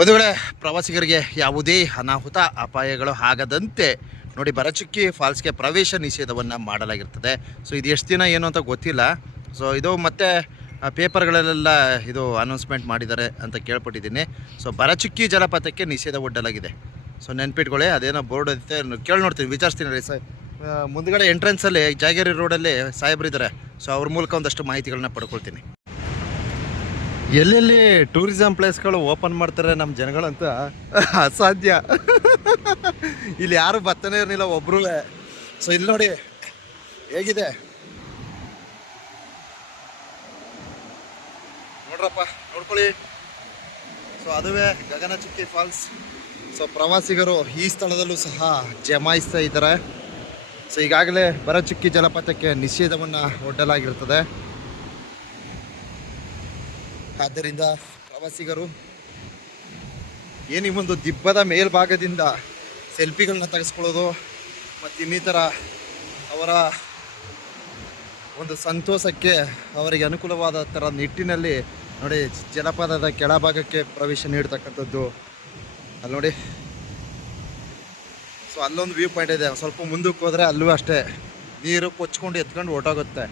ಒಂದು ವೇಳೆ ಪ್ರವಾಸಿಗರಿಗೆ ಯಾವುದೇ ಅನಾಹುತ, ಅಪಾಯಗಳು ಆಗದಂತೆ ನೋಡಿ ಬರಚುಕ್ಕಿ ಫಾಲ್ಸ್ಗೆ ಪ್ರವೇಶ ನಿಷೇಧವನ್ನು ಮಾಡಲಾಗಿರ್ತದೆ. ಸೊ, ಇದು ಎಷ್ಟು ದಿನ ಏನು ಅಂತ ಗೊತ್ತಿಲ್ಲ. ಸೊ, ಇದು ಮತ್ತೆ ಪೇಪರ್ಗಳಲ್ಲೆಲ್ಲ ಇದು ಅನೌನ್ಸ್ಮೆಂಟ್ ಮಾಡಿದ್ದಾರೆ ಅಂತ ಕೇಳ್ಪಟ್ಟಿದ್ದೀನಿ. ಸೊ, ಬರಚುಕ್ಕಿ ಜಲಪಾತಕ್ಕೆ ನಿಷೇಧ ಒಡ್ಡಲಾಗಿದೆ. ಸೊ, ನೆನ್ಪಿಟ್ಕೊಳ್ಳಿ, ಅದೇನೋ ಬೋರ್ಡ್ ಐತೆ ಕೇಳಿ ನೋಡ್ತೀನಿ, ವಿಚಾರಿಸ್ತೀನಿ ರೀ ಸರ್. ಮುಂದ್ಗಡೆ ಎಂಟ್ರೆನ್ಸಲ್ಲಿ ಜಾಗೇರಿ ರೋಡಲ್ಲಿ ಸಾಹೇಬ್ರಿದ್ದಾರೆ ಸೊ, ಅವ್ರ ಮೂಲಕ ಒಂದಷ್ಟು ಮಾಹಿತಿಗಳನ್ನ ಪಡ್ಕೊಳ್ತೀನಿ. ಎಲ್ಲೆಲ್ಲಿ ಟೂರಿಸಂ ಪ್ಲೇಸ್ಗಳು ಓಪನ್ ಮಾಡ್ತಾರೆ ನಮ್ಮ ಜನಗಳಂತ ಅಸಾಧ್ಯ. ಇಲ್ಲಿ ಯಾರು ಬರ್ತಾನೆ ಇರಲಿಲ್ಲ ಒಬ್ರು. ಸೊ ಇಲ್ಲಿ ನೋಡಿ ಹೇಗಿದೆ? ನೋಡ್ರಪ್ಪ, ನೋಡ್ಕೊಳ್ಳಿ. ಸೊ ಅದುವೇ ಗಗನಚುಕ್ಕಿ ಫಾಲ್ಸ್. ಸೊ ಪ್ರವಾಸಿಗರು ಈ ಸ್ಥಳದಲ್ಲೂ ಸಹ ಜಮಾಯಿಸ್ತಾ ಇದ್ದಾರೆ. ಸೊ ಈಗಾಗಲೇ ಬರಚುಕ್ಕಿ ಜಲಪಾತಕ್ಕೆ ನಿಷೇಧವನ್ನು ಒಡ್ಡಲಾಗಿರ್ತದೆ. ಆದ್ದರಿಂದ ಪ್ರವಾಸಿಗರು ಏನು ಒಂದು ದಿಬ್ಬದ ಮೇಲ್ಭಾಗದಿಂದ ಸೆಲ್ಫಿಗಳನ್ನ ತೆಗೆಸ್ಕೊಳ್ಳೋದು ಮತ್ತು ಇನ್ನಿತರ ಅವರ ಒಂದು ಸಂತೋಷಕ್ಕೆ ಅವರಿಗೆ ಅನುಕೂಲವಾದ ಥರ ನಿಟ್ಟಿನಲ್ಲಿ ನೋಡಿ ಜಲಪಾತದ ಕೆಳಭಾಗಕ್ಕೆ ಪ್ರವೇಶ ನೀಡ್ತಕ್ಕಂಥದ್ದು. ಅಲ್ಲಿ ನೋಡಿ. ಸೊ ಅಲ್ಲೊಂದು ವ್ಯೂ ಪಾಯಿಂಟ್ ಇದೆ. ಸ್ವಲ್ಪ ಮುಂದಕ್ಕೆ ಹೋದರೆ ಅಲ್ಲೂ ಅಷ್ಟೇ ನೀರು ಕೊಚ್ಕೊಂಡು ಎತ್ಕೊಂಡು ಹೊಟ್ಟೋಗುತ್ತೆ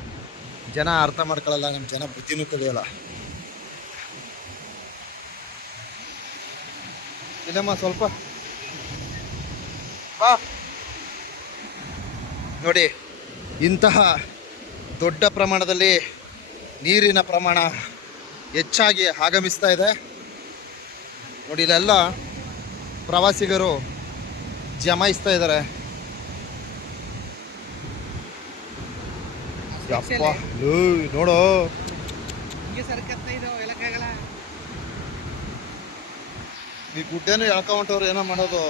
ಜನ ಅರ್ಥ ಮಾಡ್ಕೊಳ್ಳಲ್ಲ ನಮ್ಮ ಜನ ಬುದ್ಧಿನೂ ಕಲಿಯಲ್ಲ. ಇಲ್ಲಮ್ಮ, ಸ್ವಲ್ಪ. ಬಾ. ನೋಡಿ, ಇಂತಹ ದೊಡ್ಡ ಪ್ರಮಾಣದಲ್ಲಿ ನೀರಿನ ಪ್ರಮಾಣ ಹೆಚ್ಚಾಗಿ ಆಗಮಿಸ್ತಾ ಇದೆ. ನೋಡಿ, ಇಲ್ಲೆಲ್ಲ ಪ್ರವಾಸಿಗರು ಜಮಾಯಿಸ್ತಾ ಇದ್ದಾರೆ. ನೋಡು ಹಿಂಗೆ ಸರ್ಕತ್ತ ಇದು ಹೇಳಕ್ಕಾಗಲ್ಲ ಈ ಗುಡ್ಡೇನು ಎಳ್ಕೊಂಬಿಟ್ಟವ್ರು ಏನೋ ಮಾಡೋದು.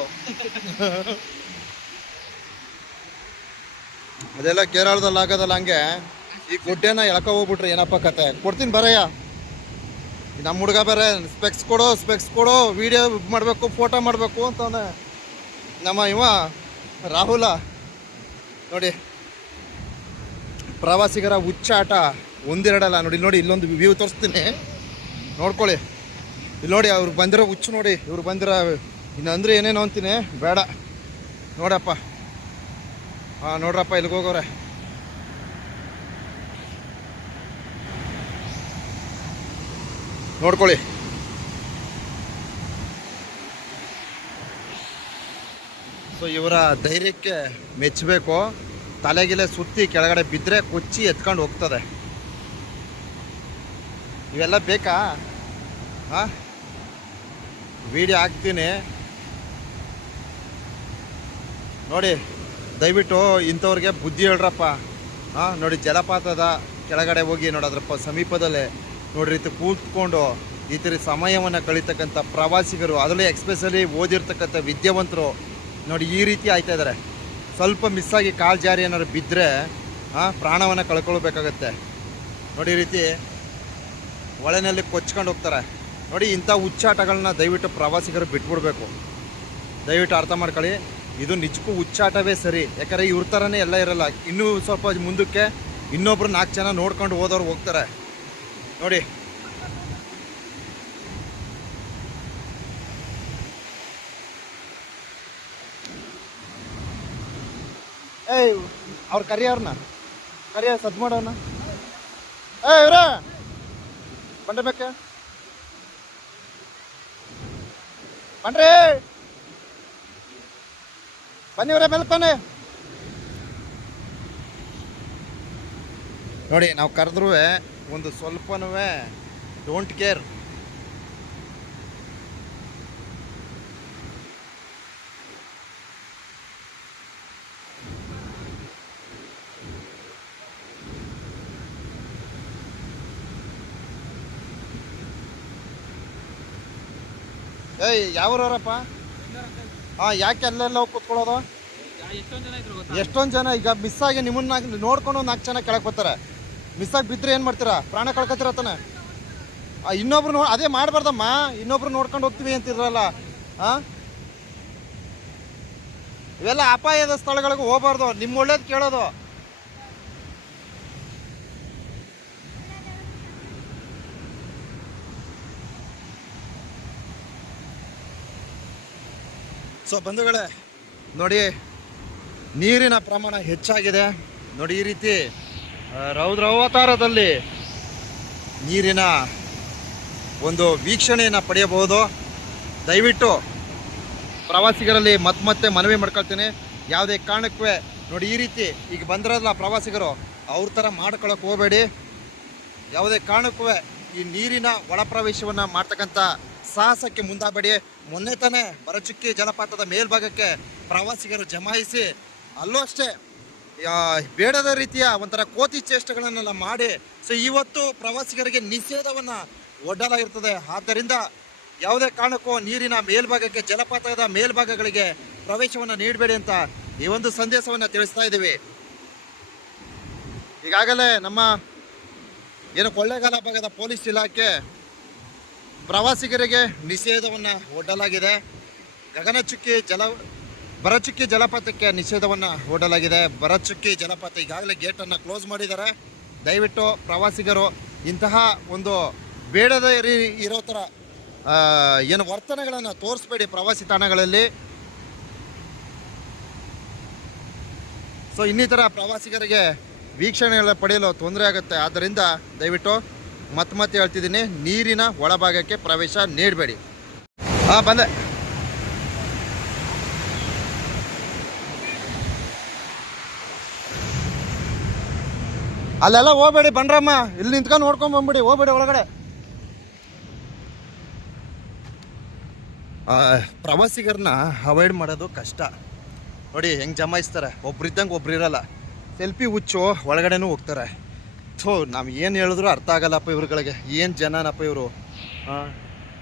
ಅದೆಲ್ಲ ಕೇರಳದಲ್ಲಿ ಆಗೋದಲ್ಲ ಹಂಗೆ. ಈ ಗುಡ್ಡೇನ ಎಳ್ಕೊ ಹೋಗ್ಬಿಟ್ರೆ ಏನಪ್ಪ ಕತೆ? ಕೊಡ್ತೀನಿ ಬರಯ್ಯ. ನಮ್ಮ ಹುಡುಗ ಬೇರೆ ಸ್ಪೆಕ್ಸ್ ಕೊಡು ಸ್ಪೆಕ್ಸ್ ಕೊಡು ವಿಡಿಯೋ ಮಾಡಬೇಕು ಫೋಟೋ ಮಾಡಬೇಕು ಅಂತವನೆ ನಮ್ಮ ಇವ ರಾಹುಲ. ನೋಡಿ, ಪ್ರವಾಸಿಗರ ಹುಚ್ಚಾಟ ಒಂದೆರಡಲ್ಲ. ನೋಡಿ ನೋಡಿ, ಇಲ್ಲೊಂದು ವ್ಯೂ ತೋರಿಸ್ತೀನಿ. ನೋಡ್ಕೊಳ್ಳಿ. ಇಲ್ಲಿ ನೋಡಿ, ಅವ್ರು ಬಂದಿರೋ ಹುಚ್ಚು ನೋಡಿ, ಇವ್ರು ಬಂದಿರೋ ಇನ್ನು ಅಂದ್ರೆ ಏನೇನೋ ಅಂತೀನಿ. ಬೇಡ. ನೋಡಪ್ಪ. ಹಾಂ, ನೋಡ್ರಪ್ಪ, ಇಲ್ಲಿಗೆ ಹೋಗೋರೆ. ನೋಡ್ಕೊಳ್ಳಿ. ಸೊ, ಇವರ ಧೈರ್ಯಕ್ಕೆ ಮೆಚ್ಚಬೇಕು. ತಲೆಗಿಲೆ ಸುತ್ತಿ ಕೆಳಗಡೆ ಬಿದ್ದರೆ ಕೊಚ್ಚಿ ಎತ್ಕೊಂಡು ಹೋಗ್ತದೆ. ಇವೆಲ್ಲ ಬೇಕಾ? ಹಾಂ? ವಿಡಿಯೋ ಹಾಕ್ತೀನಿ. ನೋಡಿ, ದಯವಿಟ್ಟು ಇಂಥವ್ರಿಗೆ ಬುದ್ಧಿ ಹೇಳ್ರಪ್ಪ. ಹಾಂ, ನೋಡಿ, ಜಲಪಾತದ ಕೆಳಗಡೆ ಹೋಗಿ ನೋಡಿ, ಅದ್ರ ಸಮೀಪದಲ್ಲೇ ನೋಡಿ ರೀತಿ ಕೂತ್ಕೊಂಡು ಈ ಥರ ಸಮಯವನ್ನು ಕಳೀತಕ್ಕಂಥ ಪ್ರವಾಸಿಗರು, ಅದರಲ್ಲೇ ಎಕ್ಸ್ಪೆಷಲಿ ಓದಿರ್ತಕ್ಕಂಥ ವಿದ್ಯಾವಂತರು ನೋಡಿ, ಈ ರೀತಿ ಆಯ್ತಾ ಇದ್ದಾರೆ ಸ್ವಲ್ಪ ಮಿಸ್ಸಾಗಿ ಕಾಲು ಜಾರಿ ಏನಾದ್ರು ಬಿದ್ದರೆ ಹಾಂ, ಪ್ರಾಣವನ್ನು ಕಳ್ಕೊಳ್ಬೇಕಾಗತ್ತೆ. ನೋಡಿ ರೀತಿ ಒಳನಲ್ಲಿ ಕೊಚ್ಕೊಂಡು ಹೋಗ್ತಾರೆ. ನೋಡಿ, ಇಂಥ ಹುಚ್ಚಾಟಗಳನ್ನ ದಯವಿಟ್ಟು ಪ್ರವಾಸಿಗರು ಬಿಟ್ಬಿಡ್ಬೇಕು. ದಯವಿಟ್ಟು ಅರ್ಥ ಮಾಡ್ಕೊಳ್ಳಿ, ಇದು ನಿಜಕ್ಕೂ ಹುಚ್ಚಾಟವೇ ಸರಿ. ಯಾಕಂದರೆ ಇವ್ರ ಥರನೇ ಎಲ್ಲ ಇರಲ್ಲ. ಇನ್ನೂ ಸ್ವಲ್ಪ ಮುಂದಕ್ಕೆ ಇನ್ನೊಬ್ರು ನಾಲ್ಕು ಜನ ನೋಡ್ಕೊಂಡು ಹೋದವ್ರು ಹೋಗ್ತಾರೆ. ನೋಡಿ. ಏಯ್, ಅವ್ರ ಕರಿಯವ್ರನ್ನ? ಕರಿಯ ಸದ್ ಮಾಡೋಣ ಏ ಇವ್ರ! ಬಂಡೆ ಬೇಕೆ ಬನ್ರಿ ಬನ್ನಿ ಇವರೇ ಮೇಲೆ ಬನ್ನಿ ನೋಡಿ ನಾವು ಕರೆದ್ರೂ ಒಂದು ಸ್ವಲ್ಪನೂ ಡೋಂಟ್ ಕೇರ್ ಏಯ್ ಯಾವ್ರಪ್ಪ ಹಾಂ ಯಾಕೆ ಅಲ್ಲೆಲ್ಲ ಹೋಗಿ ಕೂತ್ಕೊಳ್ಳೋದು? ಎಷ್ಟೊಂದು ಜನ ಈಗ ಮಿಸ್ ಆಗಿ ನಿಮ್ಮನ್ನ ನೋಡ್ಕೊಂಡು ನಾಲ್ಕು ಜನ ಕೆಳಕ್ ಬರ್ತಾರೆ ಮಿಸ್ ಆಗಿ ಬಿದ್ರೆ ಏನು ಮಾಡ್ತೀರಾ? ಪ್ರಾಣ ಕಳ್ಕೊತೀರ ತಾನೆ? ಇನ್ನೊಬ್ರು ನೋ ಅದೇ ಮಾಡ್ಬಾರ್ದಮ್ಮ. ಇನ್ನೊಬ್ರು ನೋಡ್ಕೊಂಡು ಹೋಗ್ತೀವಿ ಅಂತಿರಲ್ಲ ಹಾಂ ಇವೆಲ್ಲ ಅಪಾಯದ ಸ್ಥಳಗಳಿಗೆ ಹೋಗ್ಬಾರ್ದು. ನಿಮ್ಮ ಒಳ್ಳೇದು ಕೇಳೋದು. ಸೊ ಬಂಧುಗಳೇ, ನೋಡಿ, ನೀರಿನ ಪ್ರಮಾಣ ಹೆಚ್ಚಾಗಿದೆ. ನೋಡಿ, ಈ ರೀತಿ ರೌದ್ರವತಾರದಲ್ಲಿ ನೀರಿನ ಒಂದು ವೀಕ್ಷಣೆಯನ್ನು ಪಡೆಯಬಹುದು. ದಯವಿಟ್ಟು ಪ್ರವಾಸಿಗರಲ್ಲಿ ಮತ್ತೆ ಮತ್ತೆ ಮನವಿ ಮಾಡ್ಕೊಳ್ತೀನಿ. ಯಾವುದೇ ಕಾರಣಕ್ಕೂ, ನೋಡಿ, ಈ ರೀತಿ ಈಗ ಬಂದಿರೋದಿಲ್ಲ ಪ್ರವಾಸಿಗರು, ಅವ್ರ ಥರ ಮಾಡ್ಕೊಳಕ್ಕೆ ಹೋಗಬೇಡಿ. ಯಾವುದೇ ಕಾರಣಕ್ಕೂ ಈ ನೀರಿನ ಒಳಪ್ರವೇಶವನ್ನು ಮಾಡ್ತಕ್ಕಂಥ ಸಾಹಸಕ್ಕೆ ಮುಂದಾಗಬೇಡಿ. ಮೊನ್ನೆ ತಾನೇ ಬರಚುಕ್ಕಿ ಜಲಪಾತದ ಮೇಲ್ಭಾಗಕ್ಕೆ ಪ್ರವಾಸಿಗರು ಜಮಾಯಿಸಿ ಅಲ್ಲೂ ಅಷ್ಟೇ ಬೇಡದ ರೀತಿಯ ಒಂಥರ ಕೋತಿ ಚೇಷ್ಟೆಗಳನ್ನೆಲ್ಲ ಮಾಡಿ, ಸೊ ಇವತ್ತು ಪ್ರವಾಸಿಗರಿಗೆ ನಿಷೇಧವನ್ನು ಒಡ್ಡಲಾಗಿರ್ತದೆ. ಆದ್ದರಿಂದ ಯಾವುದೇ ಕಾರಣಕ್ಕೂ ನೀರಿನ ಮೇಲ್ಭಾಗಕ್ಕೆ, ಜಲಪಾತದ ಮೇಲ್ಭಾಗಗಳಿಗೆ ಪ್ರವೇಶವನ್ನು ನೀಡಬೇಡಿ ಅಂತ ಈ ಒಂದು ಸಂದೇಶವನ್ನು ತಿಳಿಸ್ತಾ ಇದ್ದೀವಿ. ಈಗಾಗಲೇ ನಮ್ಮ ಏನು ಕೊಳ್ಳೇಗಾಲ ಭಾಗದ ಪೊಲೀಸ್ ಇಲಾಖೆ ಪ್ರವಾಸಿಗರಿಗೆ ನಿಷೇಧವನ್ನು ಒಡ್ಡಲಾಗಿದೆ. ಗಗನಚುಕ್ಕಿ ಜಲ, ಬರಚುಕ್ಕಿ ಜಲಪಾತಕ್ಕೆ ನಿಷೇಧವನ್ನು ಒಡ್ಡಲಾಗಿದೆ. ಬರಚುಕ್ಕಿ ಜಲಪಾತ ಈಗಾಗಲೇ ಗೇಟನ್ನು ಕ್ಲೋಸ್ ಮಾಡಿದ್ದಾರೆ. ದಯವಿಟ್ಟು ಪ್ರವಾಸಿಗರು ಇಂತಹ ಒಂದು ಬೇಡದ ಇರಿ- ಥರ ಏನು ವರ್ತನೆಗಳನ್ನು ತೋರಿಸ್ಬೇಡಿ ಪ್ರವಾಸಿ ತಾಣಗಳಲ್ಲಿ. ಸೊ ಇನ್ನಿತರ ಪ್ರವಾಸಿಗರಿಗೆ ವೀಕ್ಷಣೆಗಳ ಪಡೆಯಲು ತೊಂದರೆ ಆಗುತ್ತೆ. ಆದ್ದರಿಂದ ದಯವಿಟ್ಟು ಮತ್ತೆ ಮತ್ತೆ ಹೇಳ್ತಿದ್ದೀನಿ, ನೀರಿನ ಒಳಭಾಗಕ್ಕೆ ಪ್ರವೇಶ ನೀಡಬೇಡಿ. ಹಾಂ ಬಂದೆ. ಅಲ್ಲೆಲ್ಲ ಹೋಗ್ಬೇಡಿ ಬನ್ರಮ್ಮ, ಇಲ್ಲಿ ನಿಂತ್ಕೊಂಡು ನೋಡ್ಕೊಂಡ್ ಬಂದ್ಬಿಡಿ, ಹೋಗ್ಬೇಡಿ ಒಳಗಡೆ. ಪ್ರವಾಸಿಗರನ್ನ ಅವಾಯ್ಡ್ ಮಾಡೋದು ಕಷ್ಟ. ನೋಡಿ, ಹೆಂಗೆ ಜಮಾಯಿಸ್ತಾರೆ ಒಬ್ರು ಇದ್ದಂಗೆ ಒಬ್ರು ಇರಲ್ಲ ಸೆಲ್ಫಿ ಹುಚ್ಚು ಒಳಗಡೆನೂ ಹೋಗ್ತಾರೆ. ಥೋ ನಾವು ಏನು ಹೇಳಿದ್ರು ಅರ್ಥ ಆಗಲ್ಲಪ್ಪ ಇವ್ರುಗಳಿಗೆ. ಏನು ಜನನಪ್ಪ ಇವರು?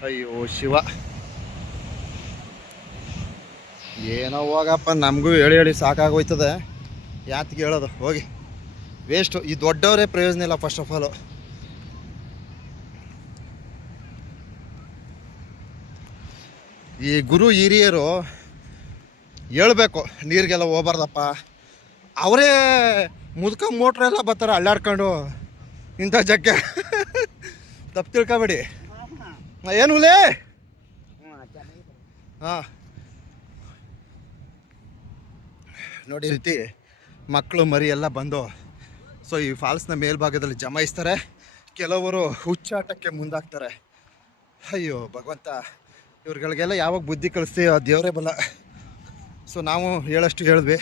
ಅಯ್ಯೋ, ಶಿವ. ಏನೋ ಹೋಗಪ್ಪ, ನಮಗೂ ಹೇಳಿ ಹೇಳಿ ಸಾಕಾಗೋಯ್ತದೆ. ಯಾತಿಗೆ ಹೇಳೋದು, ಹೋಗಿ. ವೇಸ್ಟು ಈ ದೊಡ್ಡವರೇ ಪ್ರಯೋಜನ ಇಲ್ಲ ಫಸ್ಟ್ ಆಫ್ ಆಲು ಈ ಗುರು ಹಿರಿಯರು ಹೇಳಬೇಕು, ನೀರಿಗೆಲ್ಲ ಹೋಗ್ಬಾರ್ದಪ್ಪ. ಅವರೇ ಮುದ್ಕ ಮೋಟ್ರೆಲ್ಲ ಬರ್ತಾರೆ ಅಳ್ಳಾಡ್ಕೊಂಡು ಇಂಥ ಜಗ್ಗೆ. ತಪ್ಪು ತಿಳ್ಕೊಬೇಡಿ. ಏನು ಹುಲಿ? ಹಾಂ. ನೋಡಿ ರೀತಿ ಮಕ್ಕಳು ಮರಿ ಎಲ್ಲ ಬಂದು ಸೊ ಈ ಫಾಲ್ಸ್ನ ಮೇಲ್ಭಾಗದಲ್ಲಿ ಜಮಾಯಿಸ್ತಾರೆ ಕೆಲವರು ಹುಚ್ಚಾಟಕ್ಕೆ ಮುಂದಾಗ್ತಾರೆ. ಅಯ್ಯೋ ಭಗವಂತ ಇವ್ರುಗಳಿಗೆಲ್ಲ ಯಾವಾಗ ಬುದ್ಧಿ ಕಳಿಸ್ತೀವಿ ದೇವರೇ ಬಲ್ಲ ಸೊ ನಾವು ಹೇಳಷ್ಟು ಹೇಳಿದ್ವಿ.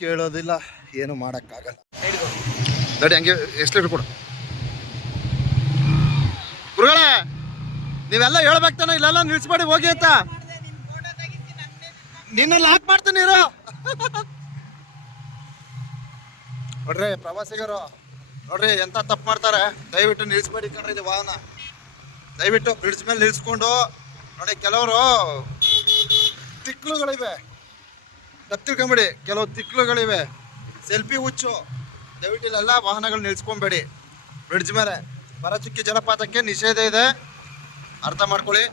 ಕೇಳೋದಿಲ್ಲ ಏನು ಮಾಡೋಕ್ಕಾಗಲ್ಲ. ನೋಡಿ ಹಂಗೆ ಎಷ್ಟು ಲೀಟ್ರ್ ಕೊಡು. ಗುರುಗಳೇ ನೀವೆಲ್ಲ ಹೇಳ್ಬೇಕು ತಾನೆ ಇಲ್ಲೆಲ್ಲ ನಿಲ್ಸ್ಬೇಡಿ ಹೋಗಿ ಅಂತ. ನಿನ್ನ ಲಾಕ್ ಮಾಡ್ತೀನಿ ಇರೋ. ನೋಡ್ರಿ ಪ್ರವಾಸಿಗರು ನೋಡ್ರಿ ಎಂತ ತಪ್ಪು ಮಾಡ್ತಾರೆ. ದಯವಿಟ್ಟು ನಿಲ್ಸ್ಬೇಡಿ ಕಣ್ರಿ ಇದು ವಾಹನ. ದಯವಿಟ್ಟು ಬ್ರಿಡ್ಜ್ ಮೇಲೆ ನಿಲ್ಸ್ಕೊಂಡು ನೋಡಿ ಕೆಲವರು ತಿಕ್ಲುಗಳಿವೆ ತಪ್ಪು ತಿಳ್ಕೊಂಬೇಡಿ ಕೆಲವು ತಿಕ್ಲುಗಳಿವೆ ಸೆಲ್ಫಿ ಹುಚ್ಚು. ದಯವಿಟ್ಟು ಇಲ್ಲೆಲ್ಲ ವಾಹನಗಳು ನಿಲ್ಸ್ಕೊಂಬೇಡಿ. ಬ್ರಿಡ್ಜ್ ಮೇಲೆ ಬರಚುಕ್ಕಿ ಜಲಪಾತಕ್ಕೆ ನಿಷೇಧ ಇದೆ. ಅರ್ಥ ಮಾಡ್ಕೊಳ್ಳಿ.